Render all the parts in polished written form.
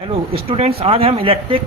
Hello students, आज हम electric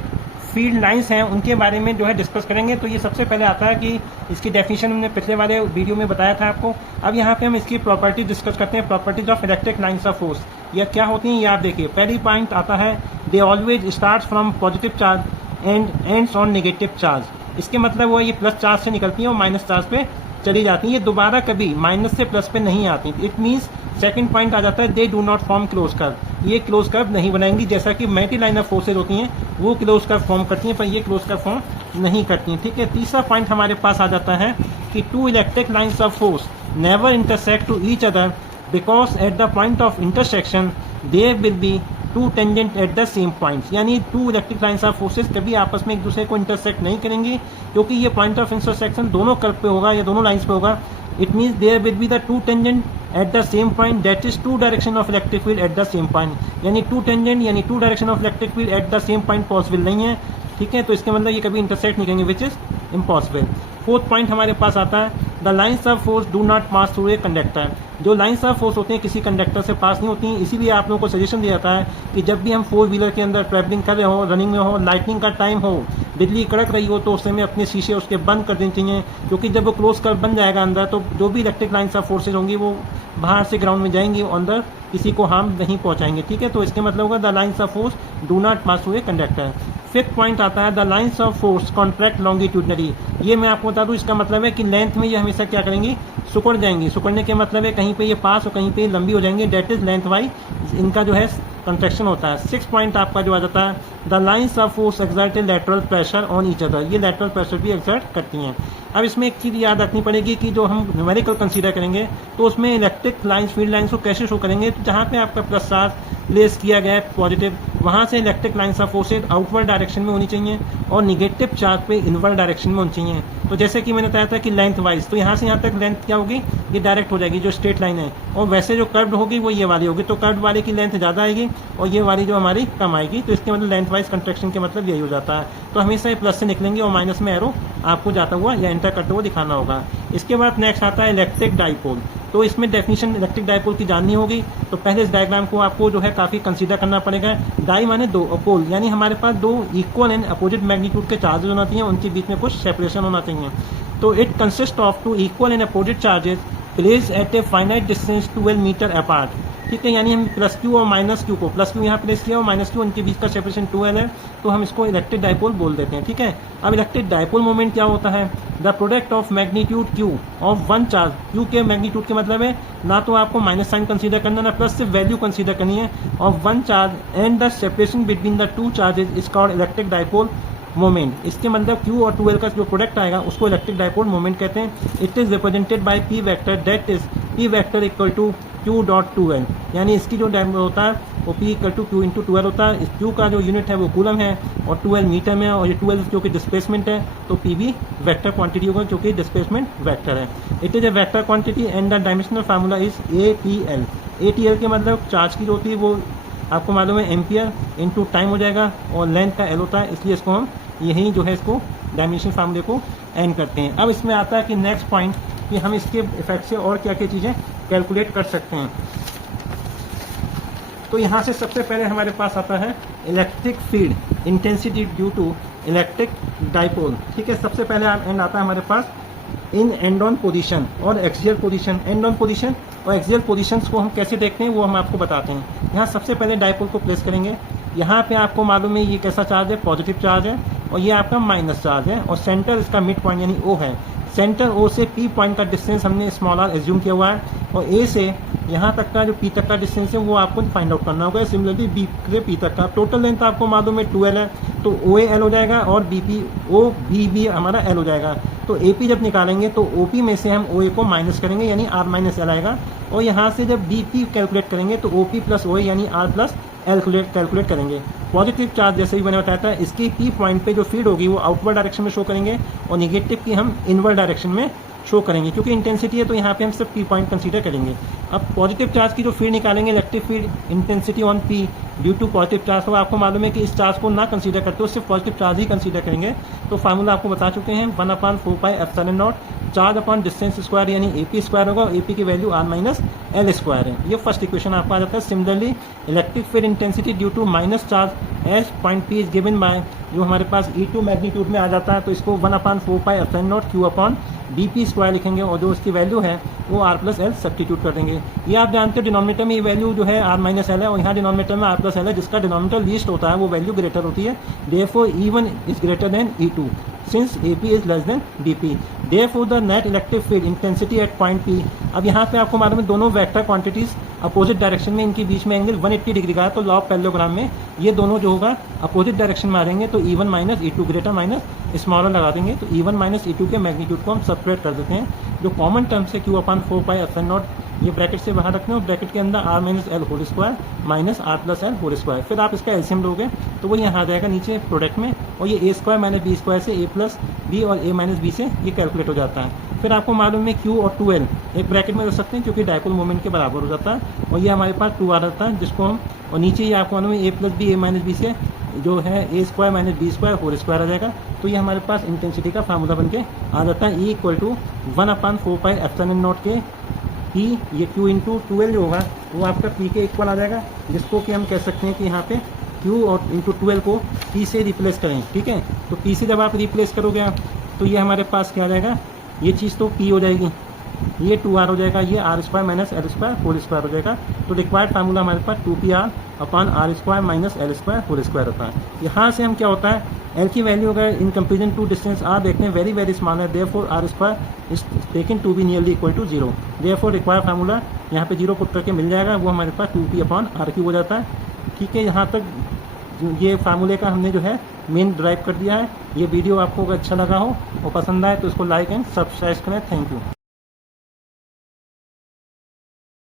field lines हैं उनके बारे में जो है डिस्कस करेंगे। तो ये सबसे पहले आता है कि इसकी डेफिनेशन हमने पिछले वाले वीडियो में बताया था आपको। अब यहाँ पे हम इसकी प्रॉपर्टी डिस्कस करते हैं, properties of electric lines of force. यह क्या होती हैं ये आप देखिए। पहली पॉइंट आता है they always start from positive charge and ends on negative charge. इसके मतलब वो ये प्लस चार्ज से निकलती हैं और माइनस चार्ज पे चली जाती हैं। ये दोबारा कभी माइनस से प्लस पे नहीं आती। इट मीन्स सेकंड पॉइंट आ जाता है they do not form close curve. ये क्लोज कर्व नहीं बनाएंगी, जैसा कि मल्टी लाइन ऑफ फोर्सेज होती हैं वो क्लोज कर्व फॉर्म करती हैं, पर ये क्लोज कर्व फॉर्म नहीं करती हैं। ठीक है, तीसरा पॉइंट हमारे पास आ जाता है कि two electric lines of force never intersect to each other because at the point of intersection there will be two tangent at the same points. यानी two electric lines of forces कभी आपस में एक दूसरे को इंटरसेक्ट नहीं करेंगी, क्योंकि ये पॉइंट ऑफ इंटरसेक्शन दोनों कर्व पे होगा या दोनों लाइंस पे होगा। It means there will be the two tangent at the same point, that is two direction of electric field at the same point. यानी टू टेंजेंट यानी two direction of electric field at the same point possible नहीं है। ठीक है, तो इसके मतलब ये कभी इंटरसेक्ट नहीं करेंगे, which is impossible. Fourth point हमारे पास आता है the lines of force do not pass through a conductor. जो लाइन्स ऑफ फोर्स होती हैं किसी कंडक्टर से पास नहीं होती हैं। इसीलिए आप लोगों को सजेशन दिया जाता है कि जब भी हम फोर व्हीलर के अंदर ट्रैवलिंग कर रहे हो, रनिंग में हो, लाइटनिंग का टाइम हो, बिजली कड़क रही हो, तो उस समय अपने शीशे उसके बंद कर देनी चाहिए, क्योंकि जब वो क्लोज कर बन जाएगा अंदर तो जो भी इलेक्ट्रिक लाइन्स ऑफ फोर्सेज होंगी वो बाहर से ग्राउंड में जाएंगी और अंदर किसी को हार्म नहीं पहुंचाएंगे। ठीक है, तो इसके मतलब होगा the lines of force do not pass through a conductor. Fifth point आता है the lines of force contract longitudinally. ये मैं आपको बता दूं, इसका मतलब है कि लेंथ में ये हमेशा क्या करेंगी, सिकुड़ जाएंगी। सिकुड़ने के मतलब है कहीं पे ये पास और कहीं पे लंबी हो जाएंगी, डेट इज लेंथ वाइज इनका जो है कंट्रैक्शन होता है। सिक्स पॉइंट आपका जो आ जाता है the lines of force exert lateral pressure on each other. ये लैटरल प्रेशर भी एक्सर्ट करती हैं। अब इसमें एक चीज़ याद रखनी पड़ेगी कि जो हम न्यूमेरिकल कंसीडर करेंगे तो उसमें इलेक्ट्रिक लाइन्स फील्ड लाइन्स को कैसे शो करेंगे, तो जहाँ पे आपका प्लस चार्ज प्लेस किया गया है पॉजिटिव, वहाँ से electric lines of forces outward direction में होनी चाहिए और निगेटिव चार्ज पे इनवर्ड डायरेक्शन में होनी चाहिए। तो जैसे कि मैंने बताया था कि लेंथ वाइज, तो यहाँ से यहाँ तक लेंथ क्या होगी, ये डायरेक्ट हो जाएगी जो स्ट्रेट लाइन है, और वैसे जो कर्व्ड होगी वो ये वाली होगी। तो कर्व्ड वाले की लेंथ ज़्यादा आएगी और ये वाली जो हमारी कम आएगी। तो इसके मतलब लेंथ वाइज कंट्रैक्शन के मतलब यही हो जाता है। तो हमेशा ये प्लस से निकलेंगे और माइनस में एरो आपको जाता हुआ या एंटर करते हुआ दिखाना होगा। इसके बाद नेक्स्ट आता है इलेक्ट्रिक डाइपोल। तो इसमें डेफिनेशन इलेक्ट्रिक डाइपोल की जाननी होगी। तो पहले इस डायग्राम को आपको जो है काफ़ी कंसीडर करना पड़ेगा। डाई माने दो, पोल यानी हमारे पास दो इक्वल एंड अपोजिट मैग्नीट्यूड के चार्जेस होना चाहिए, उनके बीच में कुछ सेपरेशन होना चाहिए। तो it consist of two equal and opposite charges placed at a finite distance 12 metre apart. ठीक है, यानी हम प्लस क्यू और माइनस क्यू को, प्लस क्यू यहाँ प्लेस किया और माइनस क्यू, उनके बीच का सेपरेशन 12 है, तो हम इसको इलेक्ट्रिक डाइपोल बोल देते हैं। ठीक है, अब इलेक्ट्रिक डाइपोल मोमेंट क्या होता है, the product of magnitude Q of one charge. Q के मैग्नीट्यूड के मतलब है ना तो आपको माइनस साइन कंसीडर करना, ना प्लस से वैल्यू कंसीडर करनी है, of one charge and the separation between the two charges is called electric dipole moment. इसके मतलब Q और 12 का जो प्रोडक्ट आएगा उसको इलेक्ट्रिक डाइपोल मोमेंट कहते हैं। It is represented by P vector, that is P vector equal to Q dot 2L। यानी इसकी जो डायमीटर होता है वो P equal to Q into 12 होता है। इस Q का जो यूनिट है वो कूलम है और 12 मीटर में है, और ये 12 जो कि डिस्प्लेसमेंट है, तो P भी वेक्टर क्वांटिटी होगा क्योंकि डिस्प्लेसमेंट वेक्टर है। It is a vector quantity and the dimensional formula is ATL। ATL के मतलब चार्ज की जो होती है वो आपको मालूम है एम्पियर इंटू टाइम हो जाएगा, और लेंथ का L होता है, इसलिए इसको हम यही जो है इसको डायमेंशन फार्मूले को एंड करते हैं। अब इसमें आता है कि नेक्स्ट पॉइंट कि हम इसके इफेक्ट से और क्या क्या चीज़ें कैलकुलेट कर सकते हैं। तो यहाँ से सबसे पहले हमारे पास आता है electric field intensity due to electric dipole. ठीक है, सबसे पहले एंड आता है हमारे पास इन एंड ऑन पोजीशन और axial position. End on position और एक्सियल पोजीशंस को हम कैसे देखते हैं वो हम आपको बताते हैं। यहाँ सबसे पहले डाइपोल को प्लेस करेंगे। यहाँ पे आपको मालूम है ये कैसा चार्ज है, पॉजिटिव चार्ज है, और ये आपका माइनस चार्ज है, और सेंटर इसका मिड पॉइंट यानी O है। सेंटर O से P पॉइंट का डिस्टेंस हमने स्मॉल r एज्यूम किया हुआ है, और A से यहाँ तक का जो P तक का डिस्टेंस है वो आपको फाइंड आउट करना होगा। सिमिलरली B से P तक का टोटल लेंथ आपको मालूम है 12 है, तो OA L हो जाएगा और B भी हमारा L हो जाएगा। तो AP जब निकालेंगे तो OP में से हम OA को माइनस करेंगे यानी R माइनस L आएगा, और यहाँ से जब BP कैलकुलेट करेंगे तो OP प्लस OA यानी R प्लस L कैलकुलेट करेंगे। पॉजिटिव चार्ज जैसे भी मैंने बताया था, इसकी P पॉइंट पे जो फीड होगी वो आउटवर्ड डायरेक्शन में शो करेंगे, और निगेटिव की हम इनवर्ड डायरेक्शन में शो करेंगे। क्योंकि इंटेंसिटी है तो यहाँ पे हम सिर्फ P पॉइंट कंसीडर करेंगे। अब पॉजिटिव चार्ज की जो फील्ड निकालेंगे, electric field intensity on P due to positive charge, तो आपको मालूम है कि इस चार्ज को ना कंसीडर करते हो, सिर्फ पॉजिटिव चार्ज ही कंसीडर करेंगे। तो फार्मूला आपको बता चुके हैं, 1/4πε0 चार्ज अपॉन डिस्टेंस स्क्वायर यानी AP स्क्वायर होगा, और AP की वैल्यू R-L स्क्वायर है। ये फर्स्ट इक्वेशन आपको आ जाता है। Similarly electric field intensity due to minus charge as point P is given by, जो हमारे पास E2 मैग्नीट्यूड में आ जाता है, तो इसको 1/4πε0 Q अपॉन BP स्क्वायर लिखेंगे, और जो उसकी वैल्यू है वो R+L सब्स्टिट्यूट कर देंगे। ये आप जानते हो डिनोमिनेटर में ये वैल्यू जो है R-L है, और यहाँ डिनोमिनेटर में R+L है, जिसका डिनोमिनेटर लीस्ट होता है वो वैल्यू ग्रेटर होती है। Therefore E1 is greater than E2 since AP is less than BP। Therefore the net electric field intensity at point P, अब यहाँ पे आपको मालूम है दोनों वेक्टर क्वांटिटीज अपोजिट डायरेक्शन में, इनके बीच में एंगल 180 डिग्री का है, तो लॉ ऑफ पैरेललोग्राम में ये दोनों जो होगा अपोजिट डायरेक्शन में आ रहेंगे, तो E1 minus E2 greater minus smaller लगा देंगे, तो E1 माइनस E2 के मैग्नीट्यूड को हम सब्ट्रैक्ट कर देते हैं। जो कॉमन टर्म से Q/4πε0 ये ब्रैकेट से बाहर रखते हैं, और ब्रैकेट के अंदर R-L whole square minus R+L whole square. फिर आप इसका एलसीएम लोगे तो वो यहाँ आ जाएगा नीचे प्रोडक्ट में, और ये A square minus B square से A+B और A माइनस B से ये कैलकुलेट हो जाता है। फिर आपको मालूम है Q और 2L एक ब्रैकेट में रख सकते हैं, क्योंकि डायपोल मोमेंट के बराबर हो जाता है, और ये हमारे पास 2 आ जाता है, जिसको हम, और नीचे ये आपको मालूम है A+B A माइनस B से जो है A square minus B square whole square आ जाएगा। तो ये हमारे पास इंटेंसिटी का फार्मूला बन के आ जाता है, E = 1/4πε0 के P, ये Q इंटू 2L जो होगा वो आपका P के इक्वल आ जाएगा, जिसको कि हम कह सकते हैं कि यहाँ पे Q और इंटू 2L को P से रिप्लेस करें। ठीक है, तो P से जब आप रिप्लेस करोगे तो ये हमारे पास क्या आ जाएगा, ये चीज़ तो P हो जाएगी, ये 2R हो जाएगा, ये R square minus L square whole square हो जाएगा। तो रिक्वायर्ड फार्मूला हमारे पास 2PR upon R square minus L square whole square होता है। यहाँ से हम क्या होता है, L की वैल्यू अगर in comparison to distance R देखते हैं वेरी वेरी स्मॉल है, therefore R square is taken to be nearly equal to 0। Therefore required formula यहाँ पे 0 पुट करके मिल जाएगा, वो हमारे पास 2P अपॉन R³ हो जाता है। ठीक है, यहाँ तक ये फार्मूले का हमने जो है मेन ड्राइव कर दिया है। ये वीडियो आपको अगर अच्छा लगा हो और पसंद आए तो इसको लाइक एंड सब्सक्राइब करें। Thank you.